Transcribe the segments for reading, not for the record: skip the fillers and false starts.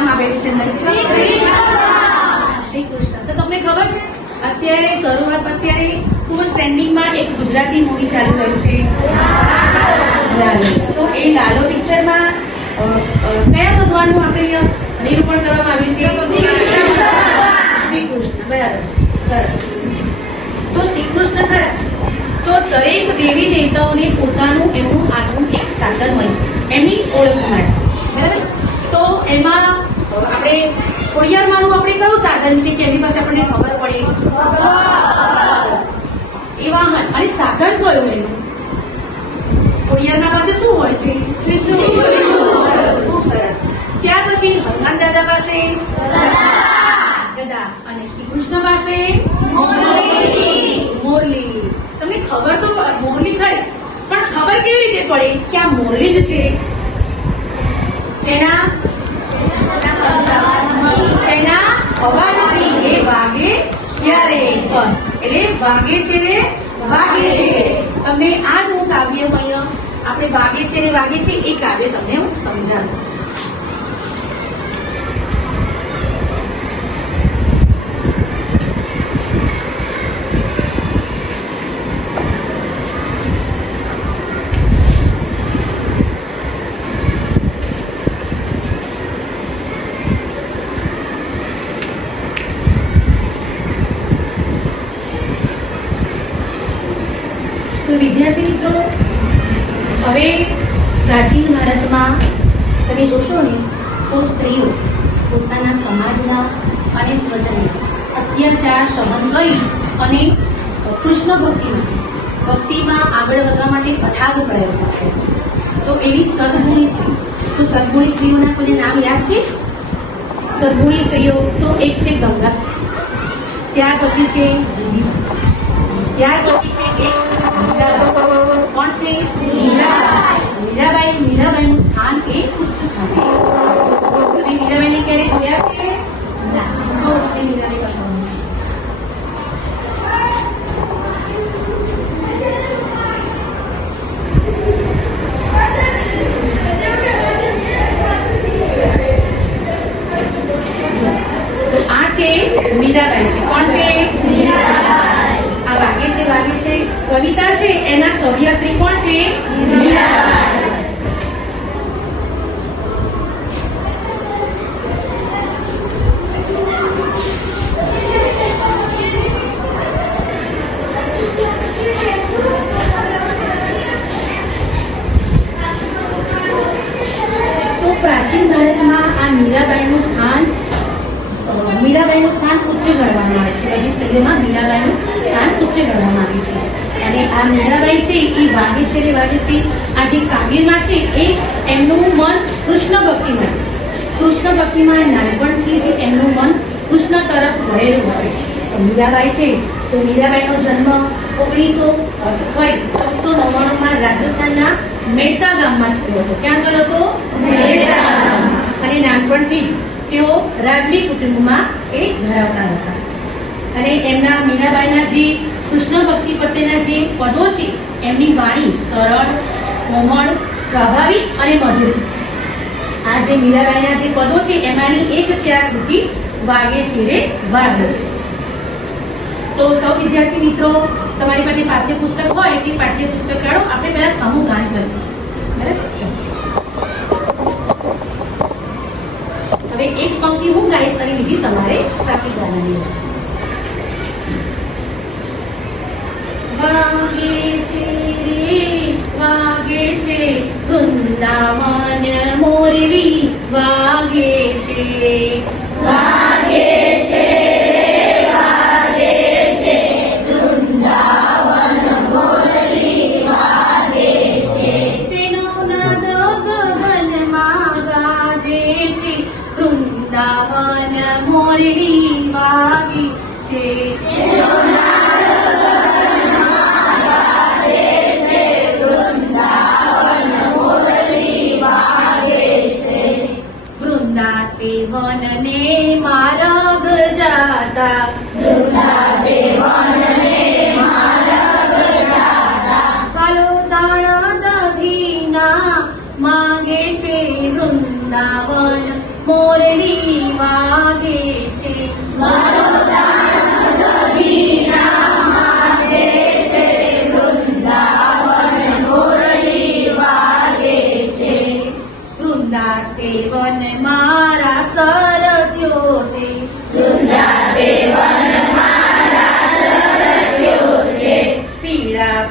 નામ આપેલું છે શ્રી કૃષ્ણ. તો તમને ખબર છે અત્યારે ખૂબ જ ટ્રેન્ડિંગમાં એક ગુજરાતી મૂવી ચાલુ રહ્યું છે લાલો. તો એ લાલો પિક્ચરમાં કયા ભગવાનનું આપણે નિરૂપણ કરવામાં આવ્યું છે? શ્રી કૃષ્ણ. બરાબર, સરસ. તો શ્રી કૃષ્ણ ખરા તો દરેક દેવી દેવતાઓને પોતાનું એમનું આગવું એક સાધન હોય છે એમની ઓળખ માટે. બરાબર. તો એમાં આપણે ખોડિયારમાંનું આપણે કયું સાધન છે કે એની પાસે આપણને ખબર પડે? એ વાહન. અને સાધન કયું એનું? ખોડિયારના પાસે શું હોય છે? ખૂબ સરસ. ત્યાર પછી હનુમાન દાદા પાસે ગદા અને શ્રી કૃષ્ણ પાસે મોરલી. તમને ખબર તો મોરલી ખરી, પણ ખબર કેવી રીતે પડે કે આ મોરલી જ છે? તેના અવાજથી એ વાગે ત્યારે. બસ, એટલે વાગે છે રે વાગે છે. તમને આજ હું કાવ્ય આપણે વાગે છે રે વાગે છે એ કાવ્ય તમને હું સમજાવું. તો વિદ્યાર્થી મિત્રો, હવે પ્રાચીન ભારતમાં તમે જોશો ને તો સ્ત્રીઓ પોતાના સમાજના અને સ્વજનના અત્યાચાર સહન કરી અને કૃષ્ણ ભક્તિમાં આગળ વધવા માટે અથાગ પ્રયત્ન કરે છે. તો એવી સદગુણી સ્ત્રી, તો સદગુણી સ્ત્રીઓના કોઈને નામ યાદ છે? સદગુણી સ્ત્રીઓ તો એક છે ગંગા સ્ત્રી, ત્યાર પછી છે જીવી, ત્યાર પછી છે એક મીરાબાઈ. કોણ છે? મીરાબાઈનું સ્થાન એ ઉચ્ચ સ્થાન. તમે મીરાબાઈને ક્યારે જોયા છે? મીરાબાઈ તો આ છે મીરાબાઈ છે. કોણ છે? આ વાગે છે કવિતા છે એના કવિયત્રી કોણ છે? મીરાબાઈ. તો પ્રાચીન ભારતમાં આ મીરાબાઈનું સ્થાન ઉચ્ચ ગણવામાં આવે છે. બધી સ્ત્રીઓમાં મીરાબાઈનું સ્થાન ઉચ્ચ ગણવામાં આવે છે. અને આ મીરાબાઈ છે એ વાગે છે રે વાગે છે આ જે કાવ્યમાં છે એ એમનું મન કૃષ્ણ ભક્તિમાં નાનપણથી જ એમનું મન કૃષ્ણ તરફ વળેલું હોય. મીરાબાઈ છે તો મીરાબાઈનો જન્મ 1499માં રાજસ્થાનના મેડતા ગામમાં થયો હતો. ક્યાં થયો હતો? મેડતા ગામમાં. અને નાનપણથી જ તેઓ રાજવી કુટુંબમાં એ ધરાવતા હતા. અને એમના મીરાબાઈના જે કૃષ્ણ ભક્તિ પ્રત્યેના જે પદો છે એમની વાણી સરળ, કોમળ, સ્વાભાવિક અને મધુર. આ જે મીરાબાઈના જે પદો છે એમાંની એક છે આ કૃતિ વાગે છે રે વાગે છે. તો સૌ વિદ્યાર્થી મિત્રો, તમારી પાસે પાઠ્યપુસ્તક હોય એ પાઠ્યપુસ્તક કાઢો. આપણે પહેલા સમૂહ ગાન કરીશું. બરાબર? હવે એક પંક્તિ હું ગાઈશ અને બીજી તમારે સાથે ગાવાની હશે. વાગે છે રે વાગે છે વૃંદાવન મોરલી વાગે છે. વાગે છે રે વાગે છે વૃંદાવન મોરલી વાગે છે. તેનો નાદ ગગનમાં ગાજે છે વૃંદાવન મોરલી વાગે છે. વનને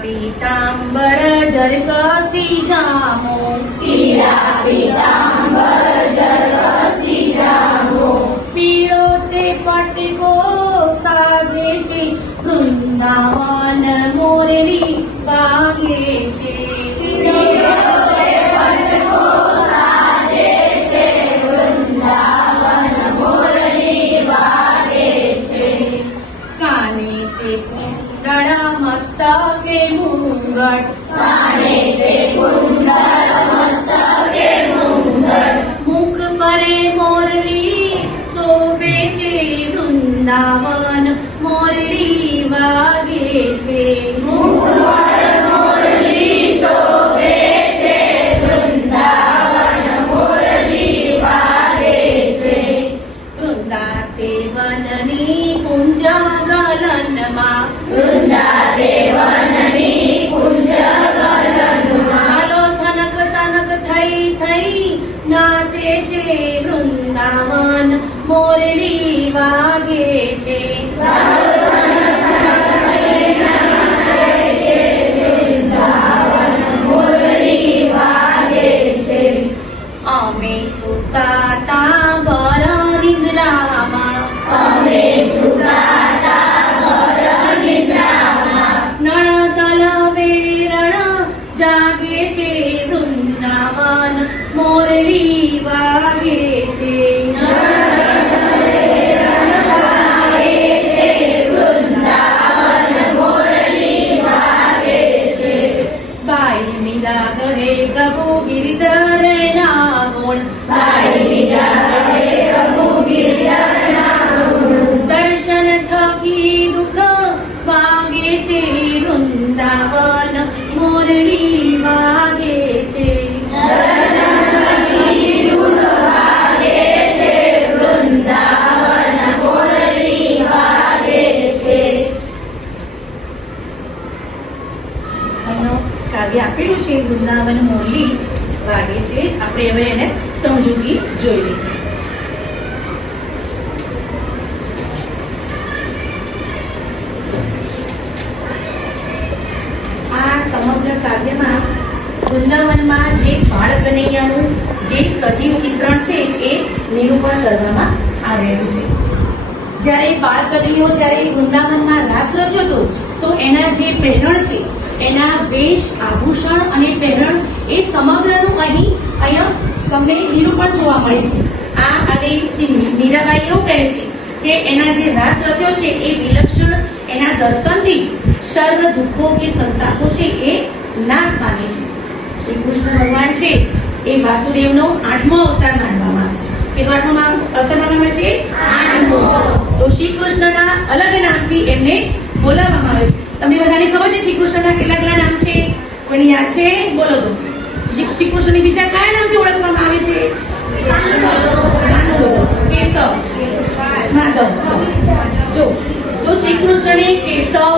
પીતાંબર જરકસી જામો, પીળા પીતાંબર જરકસી જામો, પીળો તે પટકો સાજે છે, વૃંદાવન મોરલી વાગે છે. પીળો તે પટકો સાજે છે, વૃંદાવન મોરલી વાગે છે. કાને તે કુંડળ મસ્તકે મુંગટ, કાને તે કુંડળ મસ્તકે મુંગટ, મુખ પરે મોરલી શોભે છે, વૃંદાવન મોરલી વાગે છે. મુખ પર મોરલી શોભે છે, વૃંદાવન મોરલી વાગે છે. વૃંદા તે વનની કુંજ ગલનમાં, વૃંદા દેવનની કુંજ ગલનમાં, હાલો થનક તનક થઈ થઈ નાચે છે, વૃંદાવન મોરલી વાગે છે. વૃંદાવન મોરલી વાગે છે. અમે સુતાતા વર નિદ્રામાં, અમે સુતાતા વર નિદ્રામાં, નળતલ વેરણ જાગે છે, વૃંદાવન મોરલી વાગે છે. વાગે છે, વૃંદાવન મોરલી વાગે છે. બાઈ મીરા કહે પ્રભુ ગિરધર ના ગુણ, બાઈ મીરા કહે પ્રભુ ગિરધરના ગુણ, દર્શન થકી દુઃખ વાગે છે, વૃંદાવન મોરલી વાગે છે. દર્શનથી દુઃખ વાગે છે, વૃંદાવન મોરલી વાગે છે. અહીંનો કાવ્ય આપેલું છે, વૃંદાવન મોરલી વાગે છે. આપણે હવે એને સમજૂતી જોઈ લઈએ. આ સમગ્ર કાવ્યમાં વૃંદાવનમાં જે બાળ કનૈયાનું જે સજીવ ચિત્રણ છે એ નિરૂપણ કરવામાં આવેલું છે. જ્યારે બાળ કનૈયો જ્યારે વૃંદાવનમાં રાસ રચ્યો હતો તો એના જે પહેરણ છે, એના વેશ આભૂષણ અને પહેરણ એ સમગ્રનું અહીંયા તમને નિરૂપણ જોવા મળે છે. અને શ્રી મીરાબાઈ એવું કહે છે કે એના જે રાસ રચ્યો છે એ વિલક્ષણ એના દર્શનથી જ સર્વ દુઃખો કે સંતાપો છે એ નાશ પામે છે. શ્રી કૃષ્ણ ભગવાન છે એ વાસુદેવનો 8મો અવતાર માનવામાં આવે છે. કેટલો 8મો અવતાર માનવામાં આવે છે? 8મો. તો શ્રી કૃષ્ણના અલગ નામથી એમને બોલાવવામાં આવે છે. તમને બધાને ખબર છે શ્રી કૃષ્ણના કેટલા નામ છે? કોઈને યાદ છે? બોલો તો. શ્રી કૃષ્ણની બીજા કયા નામથી ઓળખવામાં આવે છે? કેશવ, માધવ. જો તો શ્રી કૃષ્ણને કેશવ,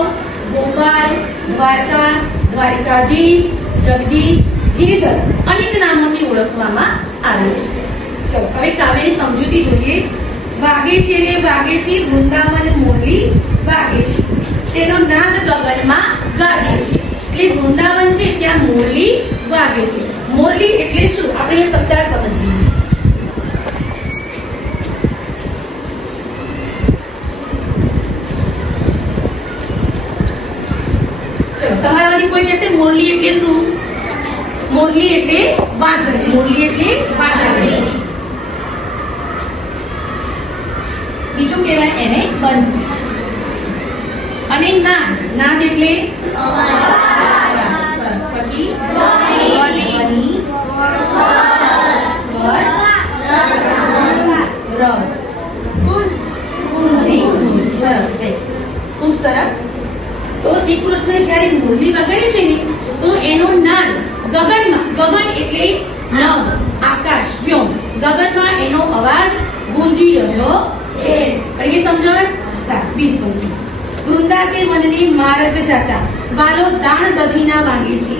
ગોપાલ, દ્વારકા, દ્વારિકાધીશ, જગદીશ, ગિરિધર અનેક નામોથી ઓળખવામાં આવે છે. ચલો હવે કાવ્યની સમજૂતી જોઈએ. વાગે છે રે વાગે છે, વૃંદાવન મોરલી વાગે છે. તેનો નાદ ગગનમાં ગાજે છે. એટલે વૃંદાવન છે ત્યાં મોરલી વાગે છે. મોરલી એટલે શું? આપણે એ શબ્દ સમજીએ. ચલો તમારામાંથી કોઈ કહેશે મોરલી એટલે શું? મોરલી એટલે વાંસળી. મોરલી એટલે વાંસળી. બીજું કહેવાય એને બંસરી. અને નાદ. નાદ એટલે સરસ. પછી ધ્વનિ, સ્વર, ર, કુંજ, સરસ. ખૂબ સરસ. તો શ્રી કૃષ્ણ જ્યારે મુરલી વગાડે છે ને તો એનો નાદ ગગનમાં, ગગન એટલે નભ, આકાશ, વ્યોમ, ગગનમાં એનો અવાજ ગુંજી રહ્યો છે. એ સમજણ? સારું. બીજી પંક્તિ. વૃંદા તે વનને માર્ગ જાતા, વાલો દાણ દધીના વાગે છે.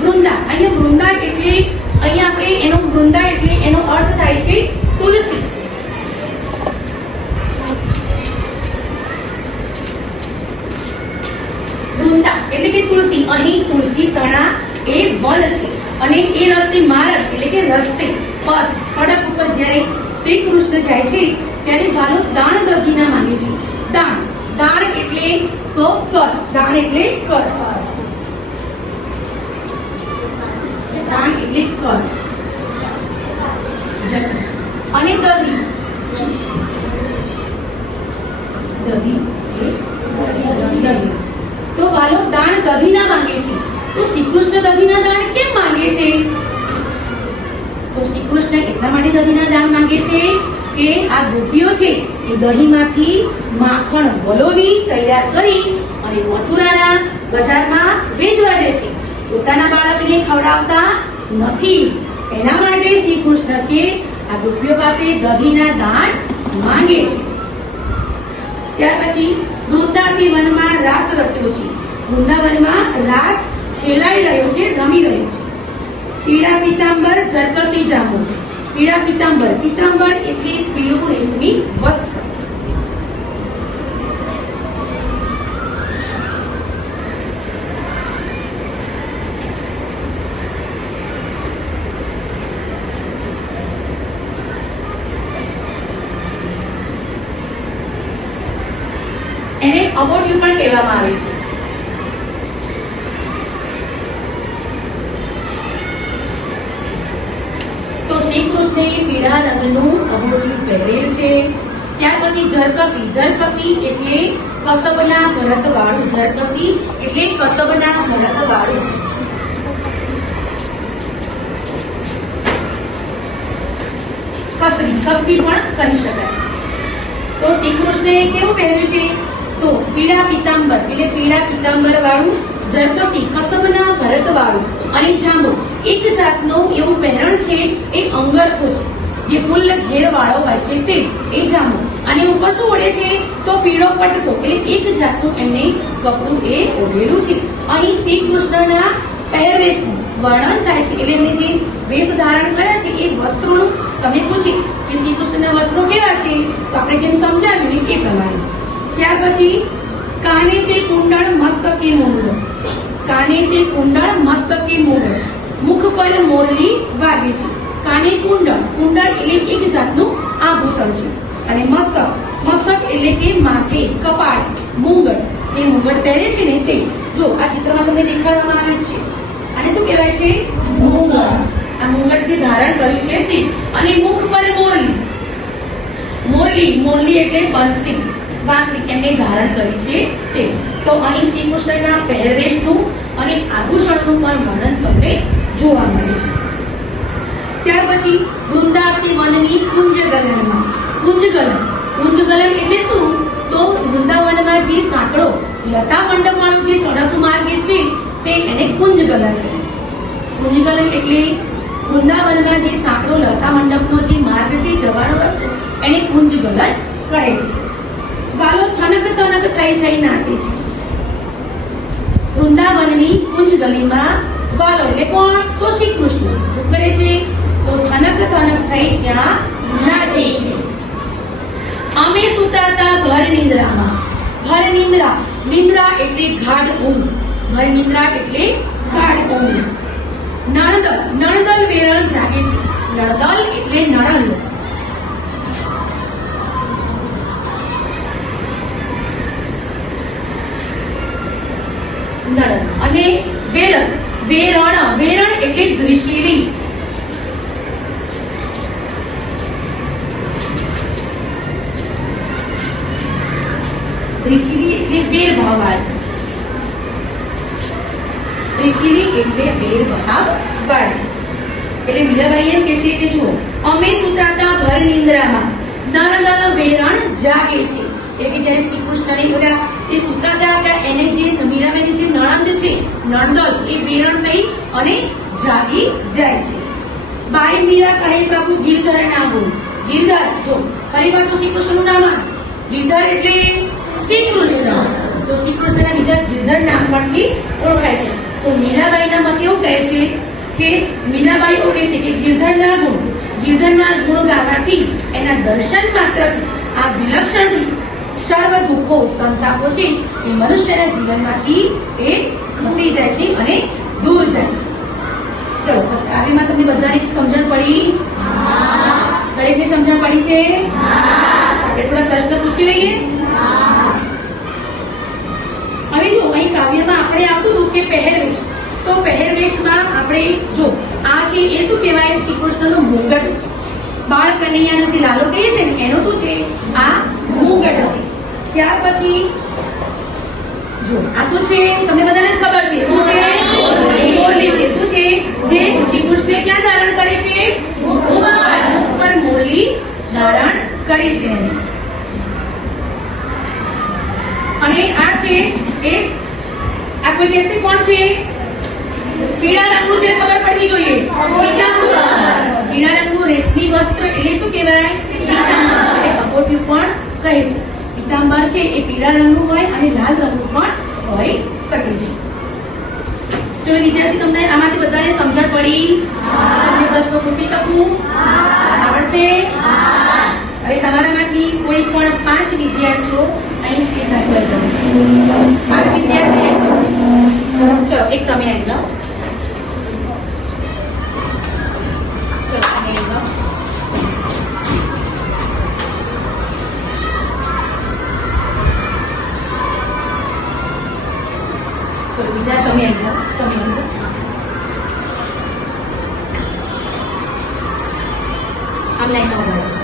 વૃંદા, અહીંયા વૃંદા એટલે અહીંયા આપણે એનો વૃંદા એટલે એનો અર્થ થાય છે તુલસી. વૃંદા એટલે કે તુલસી, અહીં તુલસી તણા એ વન છે અને એ રસ્તે માર્ગ એટલે કે રસ્તે પથ સડક ઉપર જ્યારે શ્રી કૃષ્ણ જાય છે ત્યારે વાલો દાણ દધીના માંગે છે. દાણ દાણ એટલે કર, દાણ એટલે કર, દાણ એટલે કર અને દધી, દધી દહીં. તો વાલો દાણ દધીના માંગે છે. તો શ્રી કૃષ્ણ દધીના દાણ કેમ માંગે છે? તો શ્રી કૃષ્ણ એટલા માટે દધીના દાણ માંગે છે કે આ ગોપીઓ છે એ દહીંમાંથી માખણ વલોવી તૈયાર કરી અને મથુરાના બજારમાં વેચવા જાય છે. પોતાના બાળકને ખવડાવતા નથી. એના માટે શ્રી કૃષ્ણ છે આ ગોપીઓ પાસે દધીના દાણ માંગે છે. ત્યાર પછી વૃંદાવતી વનમાં રાસ રચ્યો છે. વૃંદાવનમાં રાસ ખેલાઈ રહ્યો છે, રમી રહ્યો છે. પીળા પીતાંબર જરકસી જાંબુ. પીળા પીતાંબર, પીતાંબર એટલે પીળું રેશમી વસ્ત્ર. એને અમોઢિયું પણ કહેવામાં આવે છે. તો શ્રી કૃષ્ણે પીળા રંગનું અમોઢિયું પહેરેલ છે. ત્યાર પછી જરકસી, જરકસી એટલે કસબના ભરત વાળું, જરકસી એટલે કસબના ભરત વાળું. કસબી, કસબી પણ કહી શકાય. તો શ્રી કૃષ્ણે કેવું પહેર્યું છે? તો પીળા પીતાંબર એટલે પીળા પીતાંબર વાળું, જરકસી કસબના ભરત વાળું અને જાંબુ એક જાતનું એવું પહેરણ છે. એ અંગરખો છે જે ફૂલ ઘેર વાળો હોય છે તે, એ જાંબુ. અને ઉપર શું ઓઢે છે? તો પીળો પટકો એટલે એક જાતનું એમને કપડું એ ઓઢેલું છે. અહીં શ્રી કૃષ્ણના પહેરવેશનું વર્ણન થાય છે એટલે એમને જે વેશ ધારણ કર્યા છે એ વસ્ત્રોનું તમે પૂછી કે શ્રી કૃષ્ણના વસ્ત્રો કેવા છે, તો આપણે જેમ સમજાવ્યું એ પ્રમાણે. ત્યાર પછી કાને તે કુંડળ મસ્તકે મોગલો. કાને તે કુંડળ મસ્તકે મોગલો. મુખ પર મોરલી વાગે છે. કાને કુંડળ, કુંડળ એટલે એક જાતનું આભૂષણ છે. અને મસ્તક, મસ્તક એટલે કે માથે કપાળ, મુંગટ જે મુંગટ પહેરે છે ને તે. જો આ ચિત્રમાં તમને દેખાડવામાં આવે છે. આને શું કહેવાય છે? મુંગટ. આ મુંગટ જે ધારણ કર્યું છે તે. અને મુખ પર મોરલી, મોરલી, મોરલી એટલે બંસી, વાંસળી એમને ધારણ કરી છે તે. તો અહીં શ્રી કૃષ્ણના પહેરવેશનું અને આભૂષણનું પણ વર્ણન તમને જોવા મળે છે. ત્યાર પછી વૃંદાવતી વનની કુંજગલનમાં. કુંજગલન, કુંજગલન એટલે શું? તો વૃંદાવનમાં જે સાંકળો લતા મંડપ વાળો જે સડક માર્ગ છે તે એને કુંજગલન કહે છે. કુંજગલન એટલે વૃંદાવનમાં જે સાંકળો લતા મંડપનો જે માર્ગ છે, જવાનો રસ્તો, એને કુંજગલન કહે છે. વાલો થનક થનક થઈ થઈ નાચે છે. વૃંદાવનની કુંજ ગલીમાં વાલો એટલે કોણ? તો શ્રી કૃષ્ણ શું કરે છે? તો થનક થનક થઈ ત્યાં નાચે છે. અમે સુતાતા ભર નિંદ્રામાં. ભર નિંદ્રા, નિંદ્રા એટલે ગાઢ ઊંઘ, ભર નિંદ્રા એટલે ગાઢ ઊંઘ. નણદલ, નણદલ વેરણ જાગે છે. નણદલ એટલે નણંદ. અને વેરણ, વેરણ, વેરણ એટલે દ્રિશીલી. દ્રિશીલી એટલે વેર ભાવ. દ્રિશીલી એટલે વેર ભાવ વાળી. એટલે મીરાબાઈ એમ કે છે કે જુઓ, અમે સુતાતા ભર નિંદ્રામાં નરદલ વેરણ જાગે છે. એટલે કે જયારે શ્રી કૃષ્ણને બધા એ સુતાતા હતા એને જે મીરાબાઈની જે નણંદ છે, નણદલ એ વેરણ થઈ અને જાગી જાય છે. બાઈ મીરા કહે પ્રભુ ગિરધર નામ. ગિરધર, જો ફરી પાછું શ્રી કૃષ્ણનું નામ. ગિરધર એટલે શ્રી કૃષ્ણ. તો શ્રી કૃષ્ણના બીજા ગિરધર નામ પરથી ઓળખાય છે. તો મીરાબાઈના મત એવું કહે છે કે મીરાબાઈ એવું કહે છે કે ગિરધરના ગુણ, ગિરધરના ગુણ ગાવાથી, એના દર્શન માત્રથી, આ વિલક્ષણથી સર્વ દુઃખો સંતાપો છે એ મનુષ્યના જીવનમાંથી એ ખસી જાય છે અને દૂર જાય છે. ચલો કાવ્યમાં તમને બધાને સમજણ પડી? દરેકને સમજણ પડી છે? આપણે થોડા પ્રશ્ન પૂછી લઈએ. હવે જો અહીં કાવ્યમાં આપણે આવતું હતું કે પહેરવેશ, તો પહેરવેશમાં આપણે જો આ છે એ શું કહેવાય? શ્રી કૃષ્ણનો મુગટ છે. બાળ કનૈયાનો જે લાલો કહીએ છે ને એનો શું છે? આ મુગટ છે. ત્યાર પછી જો આ શું છે? તમને બધાને જ ખબર છે શું છે? મોરલી છે. શું છે? જે શ્રી કૃષ્ણ ક્યાં ધારણ કરે છે? મુખ પર મોરલી ધારણ કરી છે. અને આ છે એ આ કોઈ કહેશે કોણ છે? પીળા રંગનું છે, ખબર પડવી જોઈએ. પીળા રંગનું રેશમી વસ્ત્ર એટલે શું કહેવાય? પીતાંબર. એટલે કપોટિયું પણ કહે છે. પીતાંબર છે એ પીળા રંગનું હોય અને લાલ રંગનું પણ હોઈ શકે છે. જો વિદ્યાર્થી તમને આમાંથી બધાને સમજણ પડી? તમને પ્રશ્નો પૂછી શકું? આવડશે? હવે તમારામાંથી કોઈ પણ 5 વિદ્યાર્થીઓ અહીં સ્ટેજ પર લઈ જાઓ. 5 વિદ્યાર્થી ચલો એક તમે આવી જાઓ. ચલો તમે આવી જાઓ. ચલો બીજા તમે આવી જાઓ. તમે આવી જાઓ. આમ લાઈનમાં ઉભા રહો.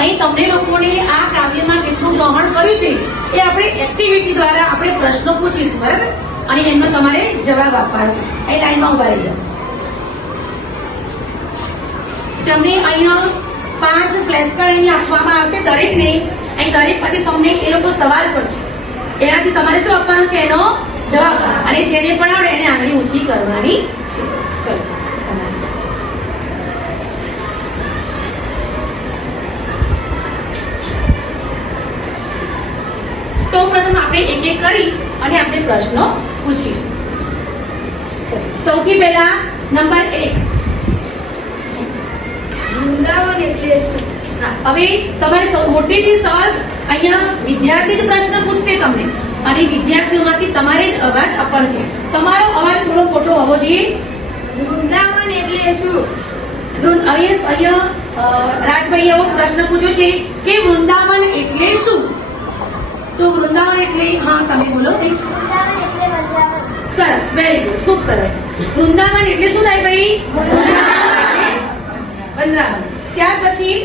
અહીં તમને લોકોને આ કાવ્યમાં કેટલું ગ્રહણ કર્યું છે એ આપણે એક્ટિવિટી દ્વારા આપણે પ્રશ્નો પૂછીશું, બરાબર? અને એમનો તમારે જવાબ આપવાનો છે. અહીં લાઈનમાં ઉભા રહી જાઓ. તમને અહીંયા 5 ફ્લેશ કાર્ડ અહીં આપવામાં આવશે દરેકને. અહીં દરેક પછી તમને એ લોકો સવાલ કરશે, એનાથી તમારે શું આપવાનું છે? એનો જવાબ. અને જેને પણ આવડે એને આંગળી ઊંચી કરવાની છે. ચલો સૌ પ્રથમ આપણે એક એક કરી અને આપણે પ્રશ્નો પૂછીશું. સૌથી પહેલા નંબર 1. વૃંદાવન એટલે શું? હવે તમારે મોટેથી સવાલ અહીંયા વિદ્યાર્થી જ પ્રશ્ન પૂછશે તમને, અને વિદ્યાર્થીઓમાંથી તમારે જ અવાજ આપવાનો છે. તમારો અવાજ થોડો મોટો હોવો જોઈએ. વૃંદાવન એટલે શું? અહીંયા રાજભાઈ એવો પ્રશ્ન પૂછ્યો છે કે વૃંદાવન એટલે શું? તો વૃંદાવન એટલે, હા તમે બોલો. સરસ, વેરી ગુડ, ખૂબ સરસ. વૃંદાવન એટલે શું થાય ભાઈ? વૃંદાવન. ત્યાર પછી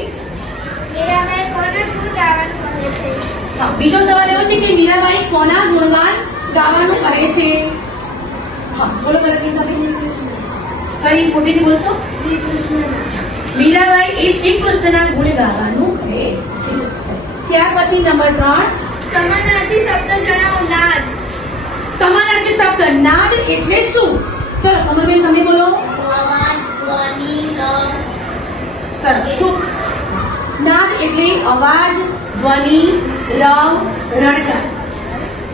બીજો સવાલ એવો છે કે મીરાબાઈ કોના ગુણગાન ગાવાનું કહે છે? હા બોલો તમે ફરી મોટેથી બોલશો. મીરાબાઈ એ શ્રી કૃષ્ણના ગુણ ગાવાનું કહે છે. ત્યાર પછી નંબર 3. સમાનાર્થી શબ્દ જણાવો. નાદ. સમાનાર્થી શબ્દ નાદ એટલે શું? ચલો કમલબેન તમે બોલો. અવાજ, ધ્વનિ, રંગ. સરસ, ખૂબ. નાદ એટલે અવાજ, ધ્વનિ, રંગ, રણકાર.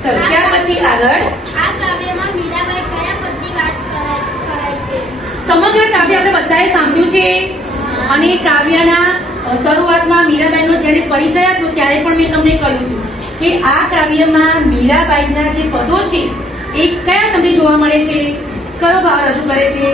ચલો ત્યાર પછી આગળ. આ કાવ્યમાં મીરાબાઈ કયા પદની વાત કરાય છે? સમગ્ર કાવ્ય આપણે બધાએ સાંભળ્યું છે. અને કાવ્યના શરૂઆતમાં મીરાબાઈનો જ્યારે પરિચય આપ્યો ત્યારે પણ મેં તમને કહ્યું હતું કે આ કાવ્યમાં મીરાબાઈના જે પદો છે એ કયા તમને જોવા મળે છે? કયો ભાવ રજૂ કરે છે?